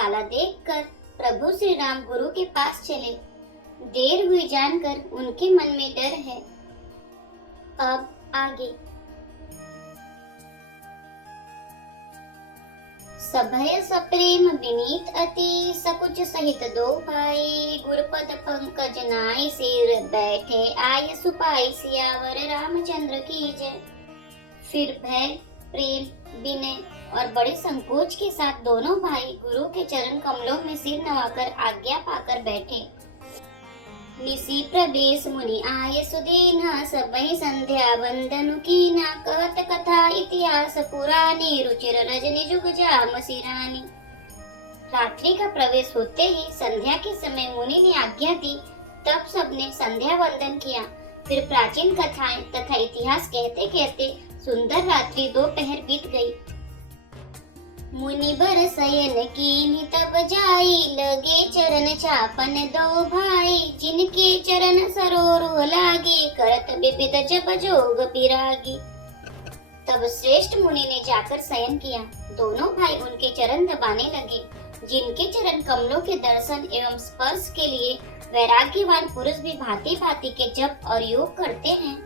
मसाला देखकर प्रभु श्री राम गुरु के पास चले। देर हुई जानकर उनके मन में डर है। अब आगे। सभय सप्रेम विनीत अति सकुच सहित दो भाई, गुरुपद पंकज नाई सिर बैठे आय सुपाई, सियावर रामचंद्र की जय। फिर भय, प्रेम, विनय और बड़े संकोच के साथ दोनों भाई गुरु के चरण कमलों में सिर नवाकर आज्ञा पाकर बैठे। निसी प्रवेश मुनि आय सुदीना, सबहि संध्या वंदनु कीना, कहत कथा इतिहास पुरानी, रुचिर रजनी जुग जाम सिरानी। रात्रि का प्रवेश होते ही संध्या के समय मुनि ने आज्ञा दी। तब सबने संध्या वंदन किया। फिर प्राचीन कथाएं तथा इतिहास कहते कहते सुंदर रात्रि दोपहर बीत गई। मुनि बर शयन कीन्ही तब जाई, लगे चरण चापन दो भाई, जिनके चरण सरोरुह लागे, करत विविध जप जोग पिरागी। तब श्रेष्ठ मुनि ने जाकर शयन किया। दोनों भाई उनके चरण दबाने लगे। जिनके चरण कमलों के दर्शन एवं स्पर्श के लिए वैराग्यवान पुरुष भी भांति भांति के जप और योग करते हैं।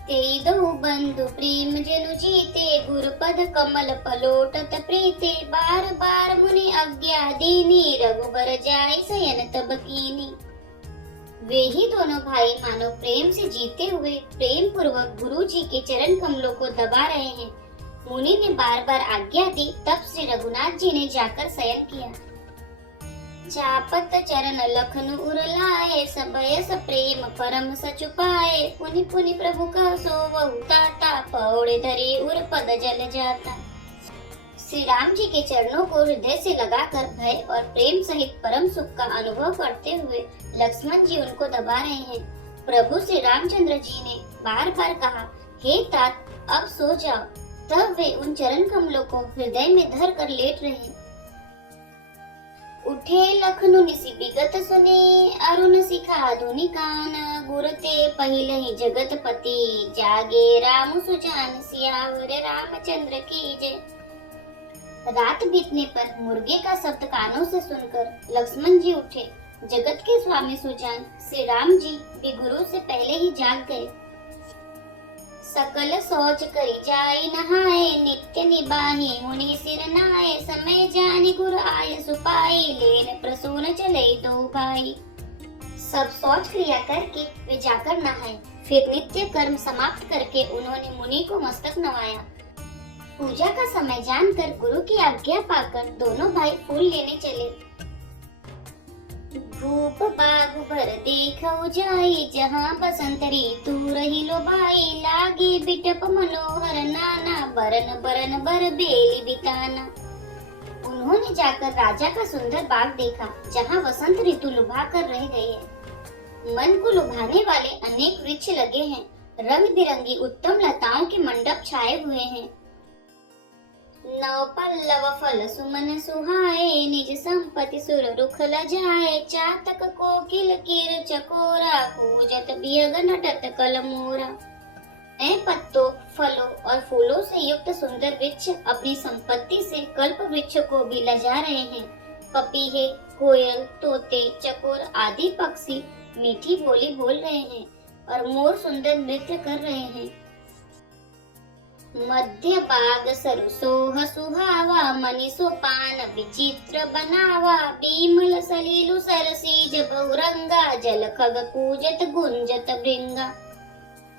तेई दो बंधु प्रेम जनु जीते, गुरुपद कमल पलोटत प्रीते, बार बार मुनि आज्ञा दीनी, रघुबर जाय शयन तब कीनी। वे ही दोनों भाई मानो प्रेम से जीते हुए प्रेम पूर्वक गुरु जी के चरण कमलों को दबा रहे हैं। मुनि ने बार बार आज्ञा दी। तब श्री रघुनाथ जी ने जाकर शयन किया। चापत चरण लखन उरलाए, सबय प्रेम परम सचुपाए, पुनि पुनि प्रभु का सोवहु ताता, पौड़े धरे उर पद जल जाता। श्री राम जी के चरणों को हृदय से लगाकर भय और प्रेम सहित परम सुख का अनुभव करते हुए लक्ष्मण जी उनको दबा रहे हैं। प्रभु श्री रामचंद्र जी ने बार बार कहा, हे तात अब सो जाओ। तब वे उन चरण कमलों को हृदय में धर कर लेट रहे। उठे लखनु निसी विगत सुने, अरुण सिखा धुनि कान, गुरते पहिले ही जगतपति, जागे राम सुजान, सियावर रामचंद्र की जय। रात बीतने पर मुर्गे का शब्द कानों से सुनकर लक्ष्मण जी उठे। जगत के स्वामी सुजान श्री राम जी भी गुरु से पहले ही जाग गए। सकल सोच करी जाय नहाए, नित्य निबाही मुनि सिर नाए, समय जानी गुर आय सुपाई, लेन प्रसून चले दो भाई। सब सोच क्रिया करके वे जाकर नहाए। फिर नित्य कर्म समाप्त करके उन्होंने मुनि को मस्तक नवाया। पूजा का समय जानकर गुरु की आज्ञा पाकर दोनों भाई फूल लेने चले। धूप बाग भर देखौ जाई, जहाँ बसंत ऋतु रही लो भाई, लागे बिटप मनोहर नाना, बरन बरन बर बेली बिताना। उन्होंने जाकर राजा का सुंदर बाग देखा, जहाँ वसंत ऋतु लुभा कर रह गई है। मन को लुभाने वाले अनेक वृक्ष लगे हैं। रंग बिरंगी उत्तम लताओं के मंडप छाए हुए हैं। नव पल्लव फल सुमन सुहाए, निज संपत्ति सुर रुख लजाए, चातक कोकिल कीर चकोरा, कूजत बियग नटत कलमोरा। नए पत्तों, फलों और फूलों से युक्त सुंदर वृक्ष अपनी संपत्ति से कल्प वृक्ष को भी लजा रहे हैं। पपीहे, कोयल, तोते, चकोर आदि पक्षी मीठी बोली बोल रहे हैं और मोर सुंदर नृत्य कर रहे हैं। मध्य बाग सरसोह सुहावा, मनि सोपान विचित्र बनावा, बीमल सलीलु सरसीज बहुरंगा, जल खग कूजत गुंजत भृंगा।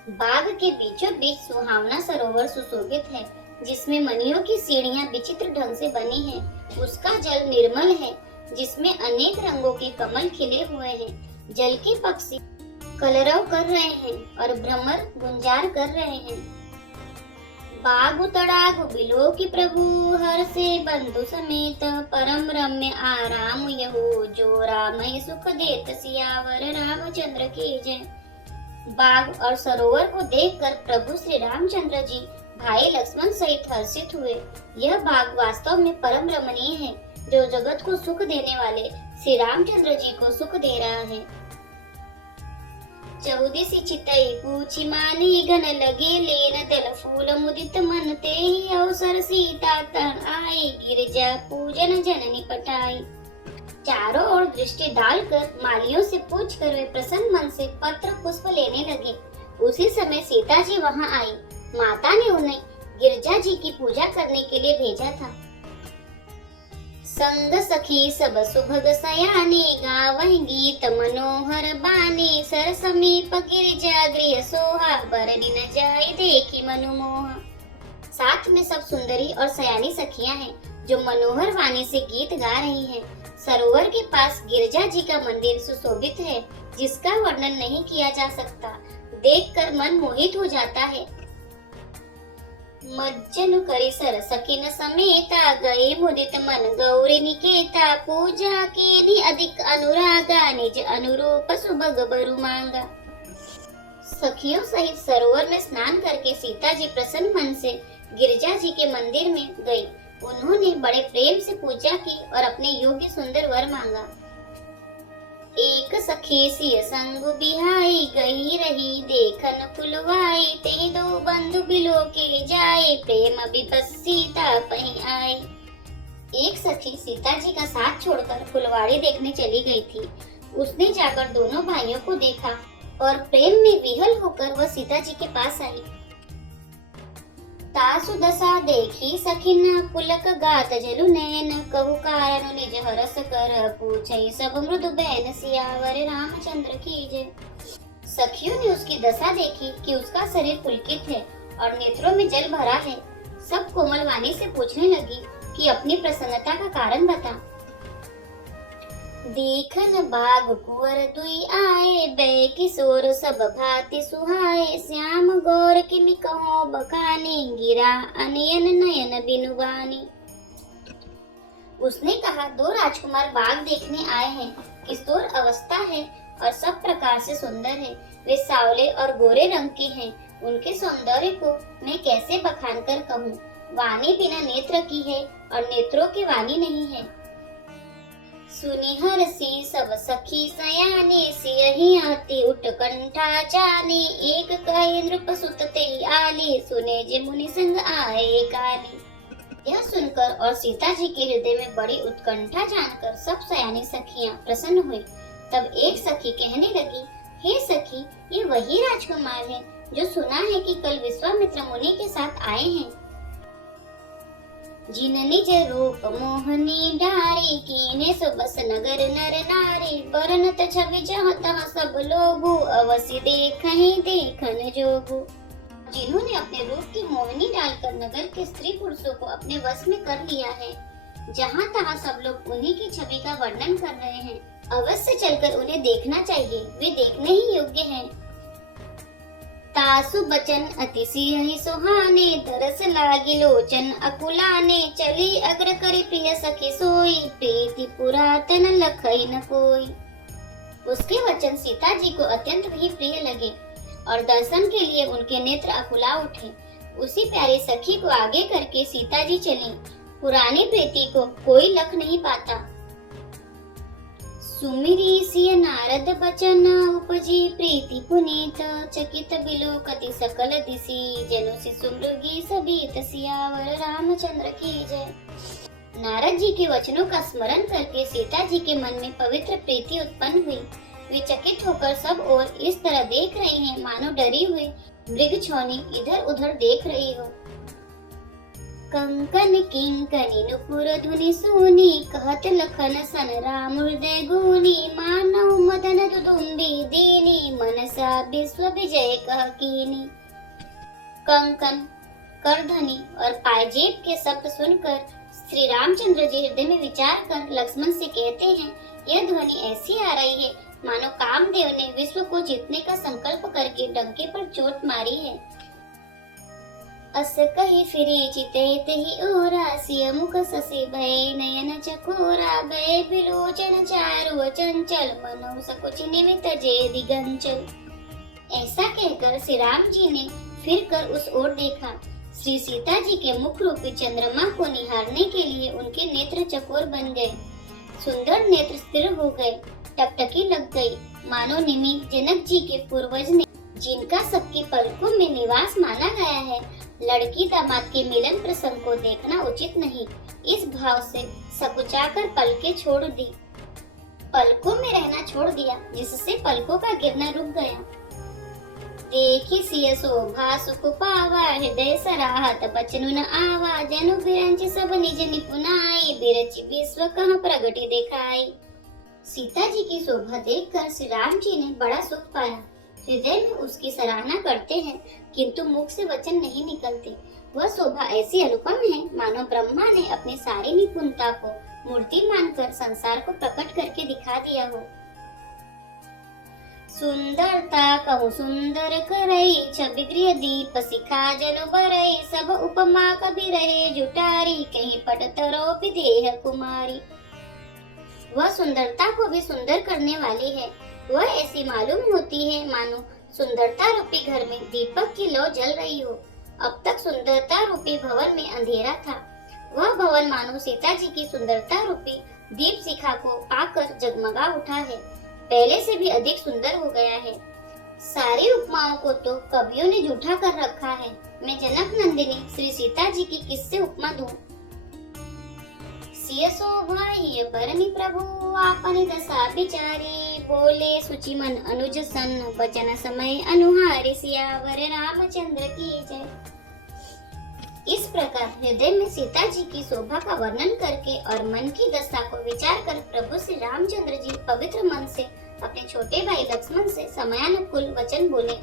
बाग के बीचों बीच सुहावना सरोवर सुशोभित है, जिसमें मणियों की सीढ़ियां विचित्र ढंग से बनी हैं। उसका जल निर्मल है, जिसमें अनेक रंगों के कमल खिले हुए हैं। जल के पक्षी कलरव कर रहे हैं और भ्रमर गुंजार कर रहे हैं। बाग तड़ाग बिलो की प्रभु, हर से बंधु समेत, परम रम्य आराम यहो, जो राम ही सुख देत, सियावर रामचंद्र की जय। बाग और सरोवर को देखकर प्रभु श्री रामचंद्र जी भाई लक्ष्मण सहित हर्षित हुए। यह बाग वास्तव में परम रमणीय है, जो जगत को सुख देने वाले श्री रामचंद्र जी को सुख दे रहा है। चौदिसी चितई पूछी मानी घन लगे लेन दल फूल मुदित मन ते ही अवसर सीता तन आई गिरजा पूजन जननी पटाई। चारों ओर दृष्टि डालकर मालियों से पूछकर वे प्रसन्न मन से पत्र पुष्प लेने लगे। उसी समय सीता जी वहां आई। माता ने उन्हें गिरजा जी की पूजा करने के लिए भेजा था। संग सखी सब सुभग सयानी गावहि गीत मनोहर बानी सर समीप गिरजा गृह सोहा बरनी न जाय देखी मनुमोहा। साथ में सब सुंदरी और सयानी सखियां हैं जो मनोहर वाणी से गीत गा रही हैं। सरोवर के पास गिरजा जी का मंदिर सुशोभित है जिसका वर्णन नहीं किया जा सकता। देखकर मन मोहित हो जाता है। मज्जन करी सर सखिन समेता गए मुदित मन गौरी निकेता पूजा के दी अधिक अनुरागा निज अनुरूप सुभग बरु मांगा। सखियों सहित सरोवर में स्नान करके सीता जी प्रसन्न मन से गिरजा जी के मंदिर में गई। उन्होंने बड़े प्रेम से पूजा की और अपने योग्य सुंदर वर मांगा। एक सखी सिय संग बिहाई गई रही देखन फुलवाई ते दो बंधु बिलो के जाए प्रेम विपस सीता पही आई। एक सखी सीता जी का साथ छोड़कर फुलवाड़ी देखने चली गई थी। उसने जाकर दोनों भाइयों को देखा और प्रेम में विहल होकर वह सीता जी के पास आई। तासु दशा देखी सखिन पुलक गात जलु नैन कहु कारण निज हरस कर पूछई सब मृदु बैन सियावर रामचंद्र की जय। सखियों ने उसकी दशा देखी कि उसका शरीर पुलकित है और नेत्रों में जल भरा है। सब कोमल वाणी से पूछने लगी कि अपनी प्रसन्नता का कारण बता। देखन बाग कुंवर दुई आए बै किशोर सब भांति सुहाए श्याम गौर किमि कहो बखानी गिरा अनयन नयन बिनुबानी। उसने कहा दो राजकुमार बाग देखने आए हैं। किशोर अवस्था है और सब प्रकार से सुंदर है। वे सावले और गोरे रंग के हैं। उनके सौंदर्य को मैं कैसे बखान कर कहूँ। वाणी बिना नेत्र की है और नेत्रों की वाणी नहीं है। सुनि हरसी सब सखी सयानी सियहि आती उत्कंठा जानी एक कहे नृप सुत तेरी आली सुने जे मुनि संग आए काली। यह सुनकर और सीता जी के हृदय में बड़ी उत्कंठा जानकर सब सयानी सखियां प्रसन्न हुई। तब एक सखी कहने लगी, हे सखी, ये वही राजकुमार है जो सुना है कि कल विश्वामित्र मुनि के साथ आए हैं। जिन निज रूप मोहनी डारी कीने सुबस नगर नर नारी बरनत छवि जहाँ तहाँ सब लोगु अवश्य देखहि देखन जोगु। जिन्होंने अपने रूप की मोहनी डालकर नगर के स्त्री पुरुषों को अपने वश में कर लिया है। जहाँ तहाँ सब लोग उन्हीं की छवि का वर्णन कर रहे हैं। अवश्य चलकर उन्हें देखना चाहिए, वे देखने ही योग्य हैं। तासु बचन अति सियहि सुहाने तरस लागी लोचन अकुलाने चली अग्र करी प्रिय सखी सोई प्रीति पुरातन लखई न कोई। उसके वचन सीता जी को अत्यंत ही प्रिय लगे और दर्शन के लिए उनके नेत्र अकुला उठे। उसी प्यारी सखी को आगे करके सीता जी चली। पुरानी प्रीति को कोई लख नहीं पाता। सुमिरी सिय नारद बचन उपजी प्रीति पुनीत चकित बिलोकति सकल दिसी जनु शिशु मृगी सबीत सियावर रामचंद्र की जय। नारद जी के वचनों का स्मरण करके सीता जी के मन में पवित्र प्रीति उत्पन्न हुई। वे चकित होकर सब ओर इस तरह देख रही हैं मानो डरी हुई मृग छौनी इधर उधर देख रही हो। कंकन किंकनी नुपुर धुनि सुनी कहत लखन सन राम हृदय गुनी मानव मदन दुदुम्बी दीनी मनसा विश्व विजय कह कीनी। कंकन करधनी और पायजेब के शब्द सुनकर श्री रामचंद्र जी हृदय में विचार कर लक्ष्मण से कहते हैं, यह ध्वनि ऐसी आ रही है मानो कामदेव ने विश्व को जीतने का संकल्प करके डंके पर चोट मारी है। अस कही फिरी चिते तही ओरा सिय मुख ससे भय नयन चकोरा भय विलोचन चारु चंचल मनो सकुच निमित जे दिगंचल। ऐसा कहकर श्री राम जी ने फिर कर उस ओर देखा। श्री सीता जी के मुख रूपी चंद्रमा को निहारने के लिए उनके नेत्र चकोर बन गए। सुंदर नेत्र स्थिर हो गए टकटकी लग गई, मानो निमि जनक जी के पूर्वज ने, जिनका सबकी पलकों में निवास माना गया है, लड़की दामाद के मिलन प्रसंग को देखना उचित नहीं, इस भाव से सकुचाकर पलकें छोड़ दी, पलकों में रहना छोड़ दिया, जिससे पलकों का गिरना रुक गया। देखी सिय शोभा सुख पावा, हृदय सराहत बचनु न आवा, जनु बिरंच सब निज निपुनाई, बिरच विश्व कहाँ प्रगति दिखाई। सीता जी की शोभा देखकर श्री राम जी ने बड़ा सुख पाया, हृदय में उसकी सराहना करते हैं, किंतु मुख से वचन नहीं निकलते। वह शोभा ऐसी अनुपम है, मानो ब्रह्मा ने अपनी सारी निपुणता को मूर्ति मानकर संसार को प्रकट करके दिखा दिया हो। सुंदरता कहूँ सुंदर करई, छवि गृह दीप सिखा जनु बरई, सब उपमा कभी रहे जुटारी, कहीं पट तरो विदेह कुमारी। वह सुंदरता को भी सुंदर करने वाली है, वह ऐसी मालूम होती है मानो सुंदरता रूपी घर में दीपक की लौ जल रही हो। अब तक सुंदरता रूपी भवन में अंधेरा था, वह भवन मानो सीता जी की सुंदरता रूपी दीप शिखा को पाकर जगमगा उठा है, पहले से भी अधिक सुंदर हो गया है। सारी उपमाओं को तो कवियों ने जूठा कर रखा है, मैं जनक नंदिनी श्री सीता जी की किससे उपमा दूं। सिय शोभा ये परनि प्रभु, आपनि दशा विचारी, बोले सुचि मन अनुज सन, वचन समय अनुहारी, सियावर रामचंद्र की जय। इस प्रकार हृदय में सीता जी की शोभा का वर्णन करके और मन की दशा को विचार कर प्रभु श्री रामचंद्र जी पवित्र मन से अपने छोटे भाई लक्ष्मण से समयानुकूल वचन बोले।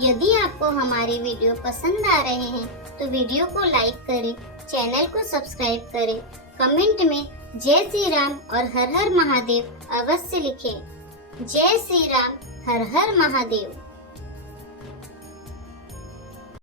यदि आपको हमारी वीडियो पसंद आ रहे हैं तो वीडियो को लाइक करें, चैनल को सब्सक्राइब करें, कमेंट में जय श्री राम और हर हर महादेव अवश्य लिखें। जय श्री राम, हर हर महादेव।